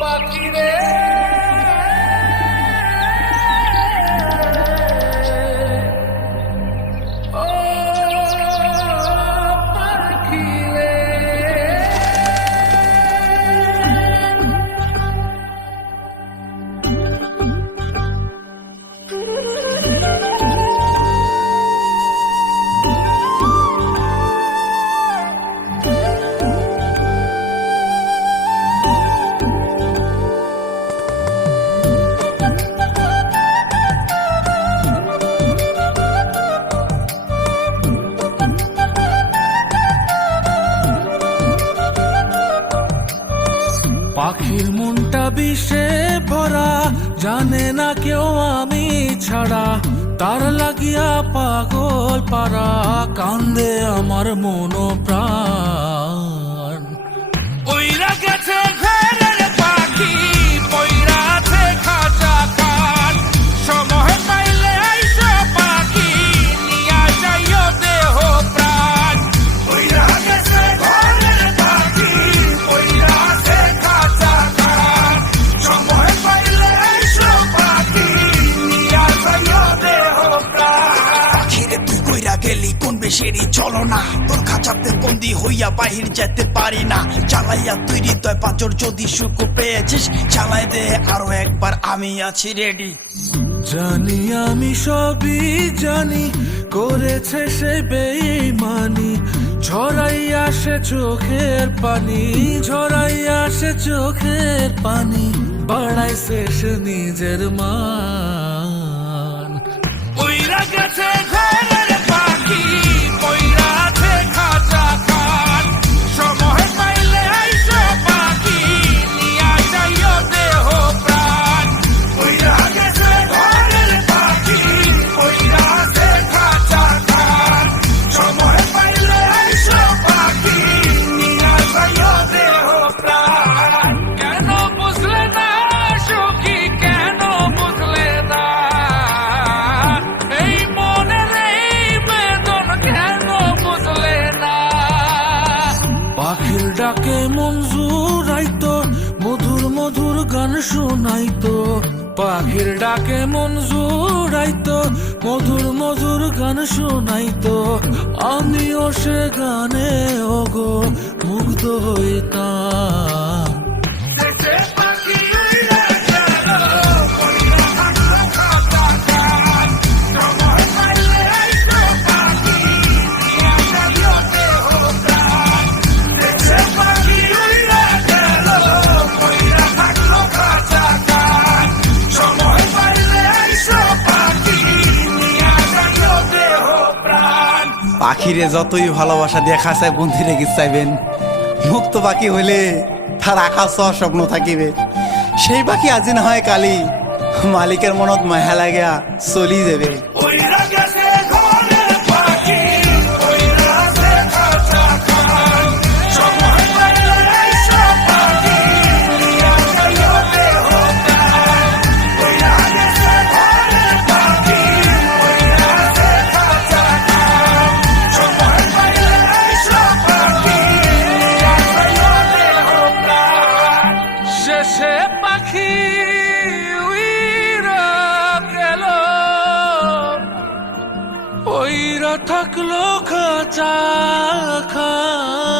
পাখি রে ও পাখি রে পাখির মনটা বিষে ভরা, জানে না কেউ আমি ছাড়া, তার লাগিয়া পাগল পারা, কান্দে আমার মন প্রাণ। ওইরা গেছে ঘরের পাখি, পইরা আছে খাঁচা খান, সময় পাইলে আইসো পাখি, নিয়া যাইও দেহ প্রাণ। ওইরা গেছে ঘরের পাখি, পইরা আছে খাঁচা খান, সময় পাইলে আইসো পাখি, নিয়া যাইও দেহ প্রাণ। পাখিরে তুই কইরা গেলি কোন বেশেরই চলো না, তোর খাঁচাতে বন্দি হইয়া বাহির যেতে পারি না। চালাইয়া তুই হৃদয় পাঁচর, যদি সুখ পেয়েছিস চালাই দে আরো একবার, আমি আছি রেডি। জানি আমি সবই জানি, করেছে সে বেঈমানি, ঝরাইয়া সে চোখের পানি, ঝরাইয়া সে চোখের পানি, বাড়াইছে সে নিজের মান। ওইরা গেছে ঘরের পাখি, পইরা আছে খাঁচা খান, সময় পাইলে আইসো পাখি, নিয়া যাইও দেহ প্রাণ। ওইরা গেছে ঘরের পাখি, পইরা আছে খাঁচা খান, সময় পাইলে আইসো পাখি, নিয়া যাইও দেহ প্রাণ। কেন বুঝলে না সখী, কেন বুঝলে না এই মনের এই বেদন, কেন বুঝলে না? পাখির ডাকে মন জুড়াইতো, মধুর মধুর গান শোনাইতো, পাখির ডাকে মন জুড়াইতো, মধুর মধুর গান শোনাইতো, আমিও সে গানে ওগো মুগ্ধ হইতাম। পাখিরে যতই ভালোবাসা দিয়ে খাঁচায় বন্দি রেখে চাইবেন, মুক্ত পাখি হইলে তার আকাশ স্বপ্ন থাকিবে। সেই পাখি আজি না হয় কালি, মালিকের মনত মায়া লাগিয়া চলি যাবে। শেষে পাখি উইরা গেল, ওইরা থাকলো খাঁচা খান।